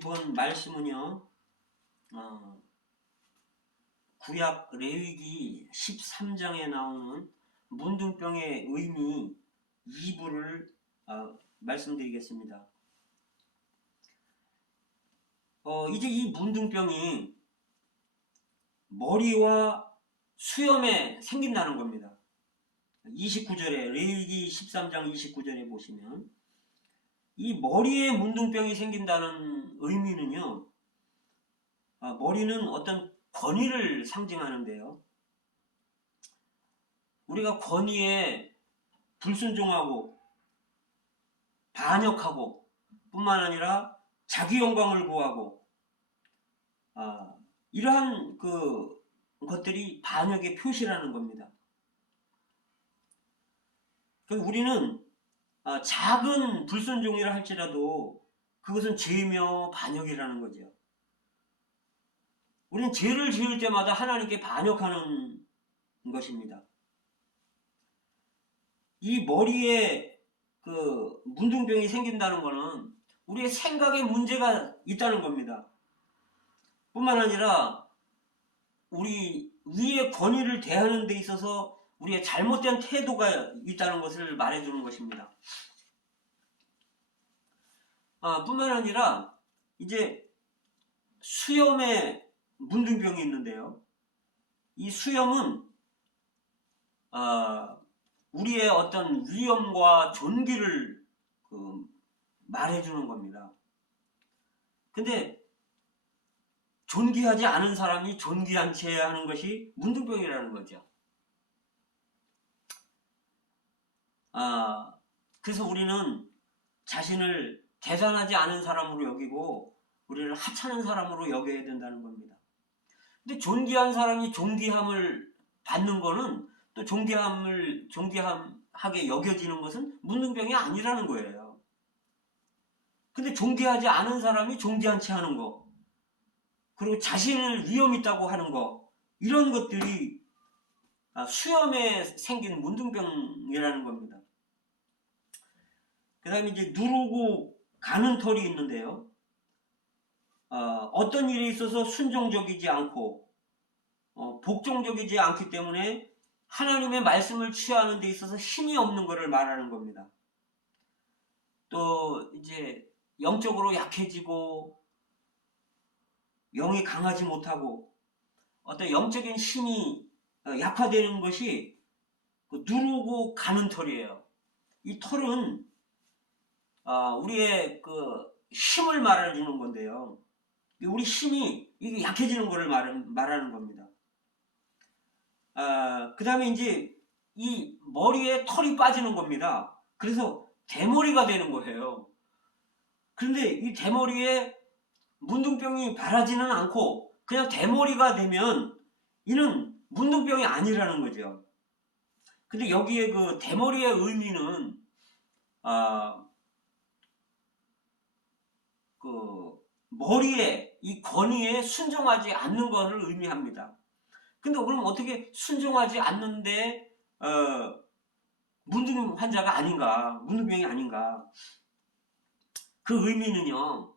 이번 말씀은요, 구약 레위기 13장에 나오는 문둥병의 의미 2부를 말씀드리겠습니다. 이제 이 문둥병이 머리와 수염에 생긴다는 겁니다. 29절에 레위기 13장 29절에 보시면 이 머리에 문둥병이 생긴다는 의미는요, 머리는 어떤 권위를 상징하는데요. 우리가 권위에 불순종하고 반역하고 뿐만 아니라 자기 영광을 구하고 이러한 것들이 반역의 표시라는 겁니다. 우리는 작은 불순종이라 할지라도 그것은 죄며 반역이라는 거죠. 우리는 죄를 지을 때마다 하나님께 반역하는 것입니다. 이 머리에 문둥병이 생긴다는 것은 우리의 생각에 문제가 있다는 겁니다. 뿐만 아니라 우리 위의 권위를 대하는 데 있어서 우리의 잘못된 태도가 있다는 것을 말해주는 것입니다. 뿐만 아니라 이제 수염에 문둥병이 있는데요. 이 수염은 우리의 어떤 위엄과 존귀를 말해주는 겁니다. 근데 존귀하지 않은 사람이 존귀한 채 하는 것이 문둥병이라는 거죠. 그래서 우리는 자신을 대단하지 않은 사람으로 여기고 우리를 하찮은 사람으로 여겨야 된다는 겁니다. 근데 존귀한 사람이 존귀함을 받는 거는 또 존귀하게 여겨지는 것은 문둥병이 아니라는 거예요. 근데 존귀하지 않은 사람이 존귀한 채 하는 거, 그리고 자신을 위험 있다고 하는 거, 이런 것들이 수염에 생긴 문둥병이라는 겁니다. 그 다음에 이제 누르고 가는 털이 있는데요. 어떤 일에 있어서 순종적이지 않고 복종적이지 않기 때문에 하나님의 말씀을 취하는 데 있어서 힘이 없는 것을 말하는 겁니다. 또 이제 영적으로 약해지고 영이 강하지 못하고 어떤 영적인 힘이 약화되는 것이 누르고 가는 털이에요. 이 털은 우리의 힘을 말해주는 건데요. 우리 힘이 이게 약해지는 것을 말하는 겁니다. 그 다음에 이제 이 머리에 털이 빠지는 겁니다. 그래서 대머리가 되는 거예요. 그런데 이 대머리에 문둥병이 바라지는 않고 그냥 대머리가 되면 이는 문둥병이 아니라는 거죠. 근데 여기에 대머리의 의미는 머리에 이 권위에 순종하지 않는 것을 의미합니다. 근데 그럼 어떻게 순종하지 않는데 문둥 환자가 아닌가, 문둥병이 아닌가? 그 의미는요,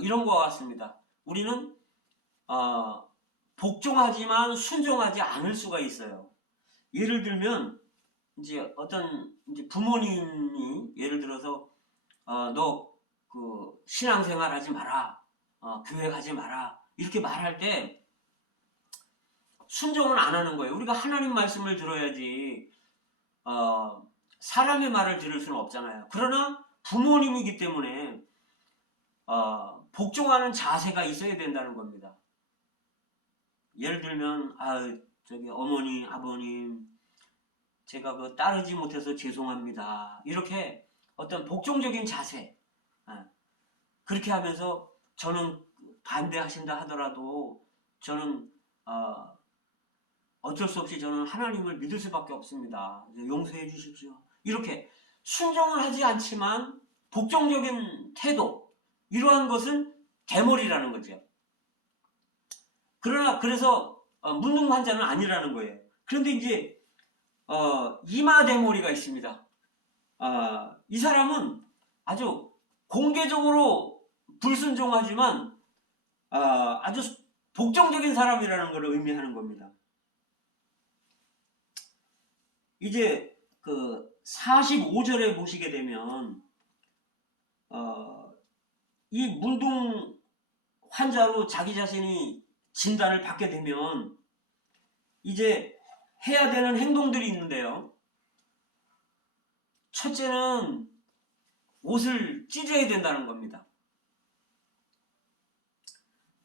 이런 것과 같습니다. 우리는 복종하지만 순종하지 않을 수가 있어요. 예를 들면 이제 어떤 부모님이 예를 들어서 너 신앙생활 하지 마라, 교회 가지 마라, 이렇게 말할 때 순종은 안 하는 거예요. 우리가 하나님 말씀을 들어야지 사람의 말을 들을 수는 없잖아요. 그러나 부모님이기 때문에 복종하는 자세가 있어야 된다는 겁니다. 예를 들면 어머니, 아버님, 제가 따르지 못해서 죄송합니다. 이렇게 어떤 복종적인 자세, 그렇게 하면서 저는 반대하신다 하더라도 저는 어쩔 수 없이 저는 하나님을 믿을 수밖에 없습니다. 용서해 주십시오. 이렇게 순종을 하지 않지만 복종적인 태도, 이러한 것은 대머리라는 거죠. 그래서 문둥 환자는 아니라는 거예요. 그런데 이제 이마 대머리가 있습니다. 이 사람은 아주 공개적으로 불순종하지만 아주 복종적인 사람이라는 것을 의미하는 겁니다. 이제 그 45절에 보시게 되면 이 문둥 환자로 자기 자신이 진단을 받게 되면 이제 해야 되는 행동들이 있는데요. 첫째는 옷을 찢어야 된다는 겁니다.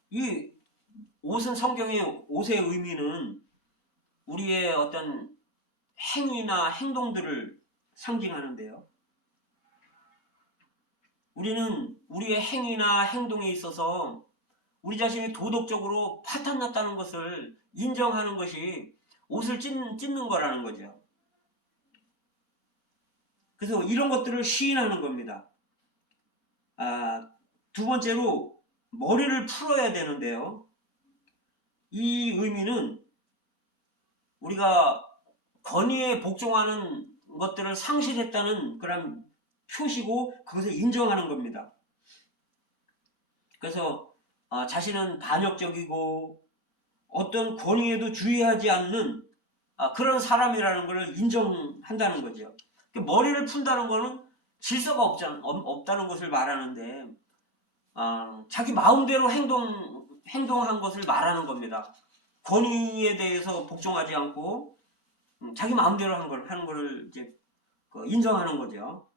이 옷은 성경의 옷의 의미는 우리의 어떤 행위나 행동들을 상징하는데요. 우리는 우리의 행위나 행동에 있어서 우리 자신이 도덕적으로 파탄났다는 것을 인정하는 것이 옷을 찢는 거라는 거죠. 그래서 이런 것들을 시인하는 겁니다. 두 번째로 머리를 풀어야 되는데요. 이 의미는 우리가 권위에 복종하는 것들을 상실했다는 그런 표시고 그것을 인정하는 겁니다. 그래서 자신은 반역적이고 어떤 권위에도 주의하지 않는 그런 사람이라는 것을 인정한다는 거죠. 머리를 푼다는 것은 질서가 없다는 것을 말하는데 자기 마음대로 행동한 것을 말하는 겁니다. 권위에 대해서 복종하지 않고 자기 마음대로 하는 것을 이제 인정하는 거죠.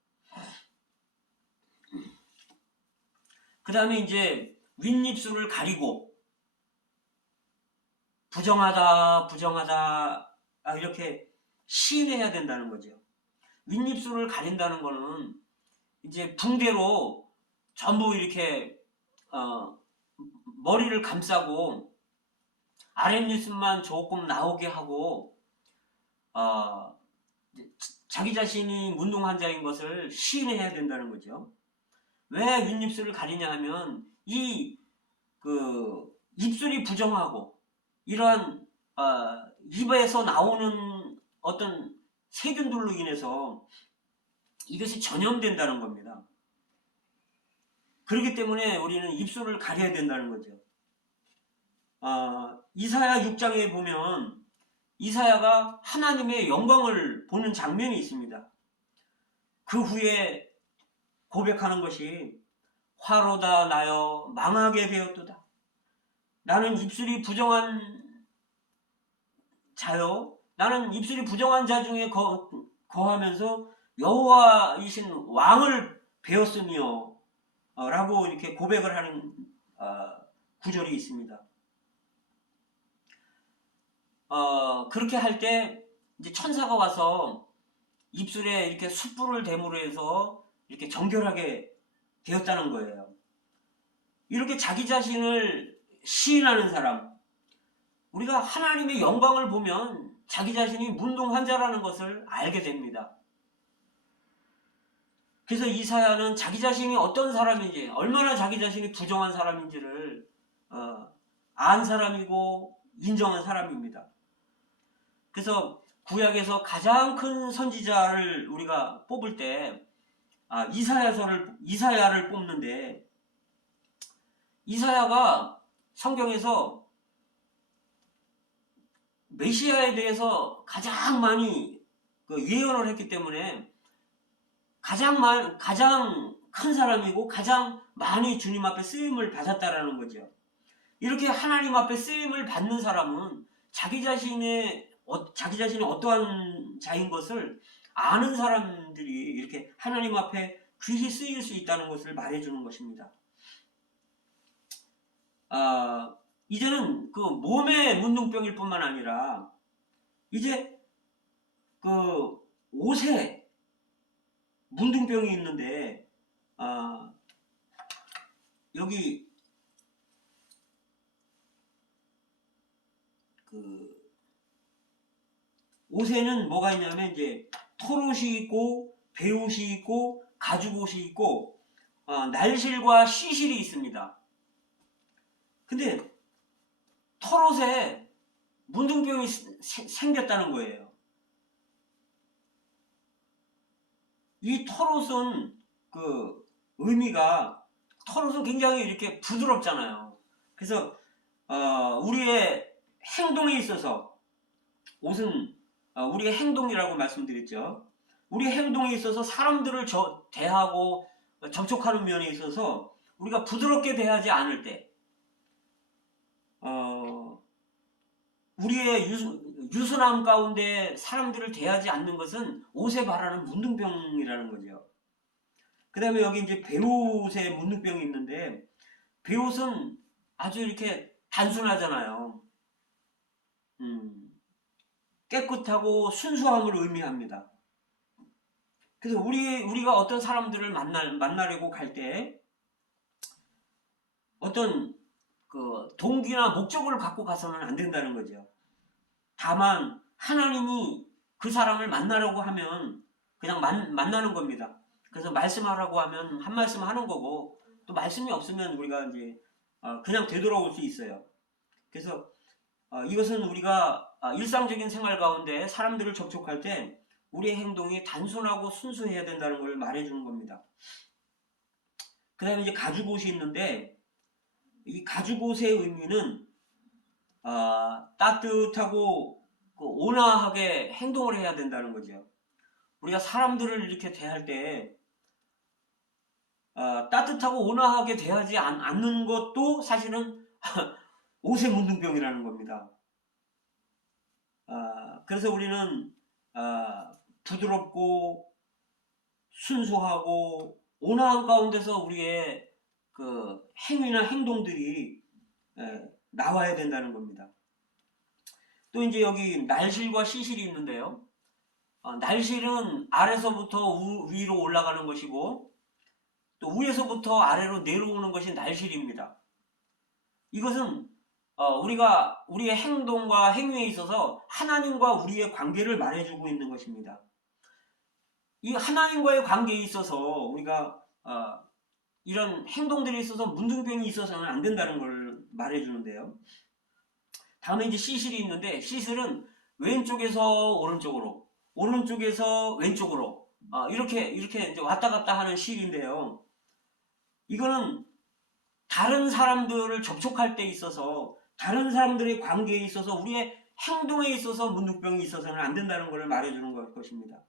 그 다음에 이제 윗입술을 가리고 부정하다 이렇게 시인해야 된다는 거죠. 윗입술을 가린다는 거는 이제 붕대로 전부 이렇게 머리를 감싸고 아랫입술만 조금 나오게 하고 자기 자신이 문둥 환자인 것을 시인해야 된다는 거죠. 왜 윗입술을 가리냐 하면 입술이 부정하고 이러한 입에서 나오는 어떤 세균들로 인해서 이것이 전염된다는 겁니다. 그렇기 때문에 우리는 입술을 가려야 된다는 거죠. 이사야 6장에 보면 이사야가 하나님의 영광을 보는 장면이 있습니다. 그 후에 고백하는 것이 화로다 나여 망하게 되었도다. 나는 입술이 부정한 자요. 나는 입술이 부정한 자 중에 거하면서 여호와이신 왕을 배웠으며 라고 이렇게 고백을 하는 구절이 있습니다. 그렇게 할 때 이제 천사가 와서 입술에 이렇게 숯불을 대므로 해서 이렇게 정결하게 되었다는 거예요. 이렇게 자기 자신을 시인하는 사람, 우리가 하나님의 영광을 보면 자기 자신이 문둥 환자라는 것을 알게 됩니다. 그래서 이사야는 자기 자신이 어떤 사람인지, 얼마나 자기 자신이 부정한 사람인지를 안 사람이고 인정한 사람입니다. 그래서 구약에서 가장 큰 선지자를 우리가 뽑을 때 이사야를 뽑는데, 이사야가 성경에서 메시아에 대해서 가장 많이 예언을 했기 때문에 가장 큰 사람이고 가장 많이 주님 앞에 쓰임을 받았다라는 거죠. 이렇게 하나님 앞에 쓰임을 받는 사람은 자기 자신이 어떠한 자인 것을 아는 사람들이 이렇게 하나님 앞에 귀히 쓰일 수 있다는 것을 말해주는 것입니다. 이제는 그 몸의 문둥병일 뿐만 아니라 이제 그 옷에 문둥병이 있는데 여기 그 옷에는 뭐가 있냐면 이제 털옷이 있고 배옷이 있고 가죽옷이 있고 날실과 시실이 있습니다. 근데 털옷에 문둥병이 생겼다는 거예요. 이 털옷은 그 의미가 털옷은 굉장히 이렇게 부드럽잖아요. 그래서 우리의 행동에 있어서 옷은 우리의 행동이라고 말씀드렸죠. 우리의 행동에 있어서 사람들을 대하고 접촉하는 면에 있어서 우리가 부드럽게 대하지 않을 때 우리의 유순함 가운데 사람들을 대하지 않는 것은 옷에 바라는 문둥병이라는 거죠. 그 다음에 여기 이제 베옷에 문둥병이 있는데, 베옷은 아주 이렇게 단순하잖아요. 깨끗하고 순수함을 의미합니다. 그래서 우리가 어떤 사람들을 만나려고 갈 때 어떤 그 동기나 목적을 갖고 가서는 안 된다는 거죠. 다만 하나님이 그 사람을 만나려고 하면 그냥 만나는 겁니다. 그래서 말씀하라고 하면 한 말씀 하는 거고, 또 말씀이 없으면 우리가 이제 그냥 되돌아올 수 있어요. 그래서 이것은 우리가 일상적인 생활 가운데 사람들을 접촉할 때 우리의 행동이 단순하고 순수해야 된다는 걸 말해주는 겁니다. 그 다음에 이제 가죽옷이 있는데, 이 가죽옷의 의미는 따뜻하고 온화하게 행동을 해야 된다는 거죠. 우리가 사람들을 이렇게 대할 때 따뜻하고 온화하게 대하지 않는 것도 사실은 옷의 문둥병이라는 겁니다. 그래서 우리는 부드럽고 순수하고 온화한 가운데서 우리의 그 행위나 행동들이 나와야 된다는 겁니다. 또 이제 여기 날실과 시실이 있는데요. 날실은 아래서부터 위로 올라가는 것이고, 또 위에서부터 아래로 내려오는 것이 날실입니다. 이것은 우리가 우리의 행동과 행위에 있어서 하나님과 우리의 관계를 말해주고 있는 것입니다. 이 하나님과의 관계에 있어서 우리가 이런 행동들에 있어서 문둥병이 있어서는 안 된다는 걸 말해주는데요. 다음에 이제 시실이 있는데, 시실은 왼쪽에서 오른쪽으로, 오른쪽에서 왼쪽으로 이렇게 이제 왔다 갔다 하는 실인데요. 이거는 다른 사람들을 접촉할 때 있어서, 다른 사람들의 관계에 있어서, 우리의 행동에 있어서 문둥병이 있어서는 안 된다는 것을 말해주는 것입니다.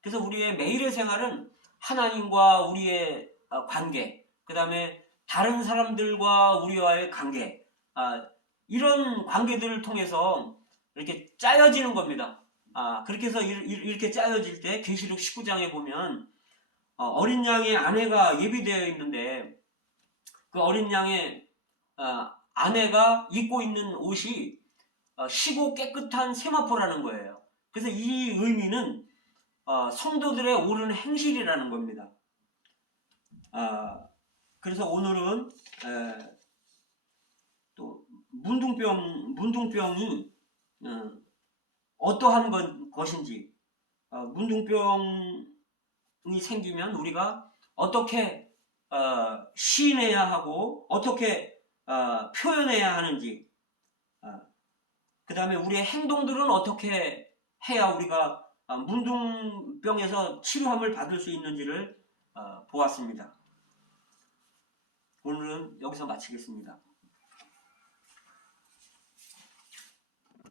그래서 우리의 매일의 생활은 하나님과 우리의 관계, 그 다음에 다른 사람들과 우리와의 관계, 이런 관계들을 통해서 이렇게 짜여지는 겁니다. 그렇게 해서 이렇게 짜여질 때 계시록 19장에 보면 어린 양의 아내가 예비되어 있는데, 그 어린 양의 아내가 입고 있는 옷이 시고 깨끗한 세마포라는 거예요. 그래서 이 의미는 성도들의 옳은 행실이라는 겁니다. 그래서 오늘은 또 문둥병이 어떠한 것인지, 문둥병이 생기면 우리가 어떻게 시인해야 하고 어떻게 표현해야 하는지, 그 다음에 우리의 행동들은 어떻게 해야 우리가 문둥병에서 치료함을 받을 수 있는지를 보았습니다. 오늘은 여기서 마치겠습니다.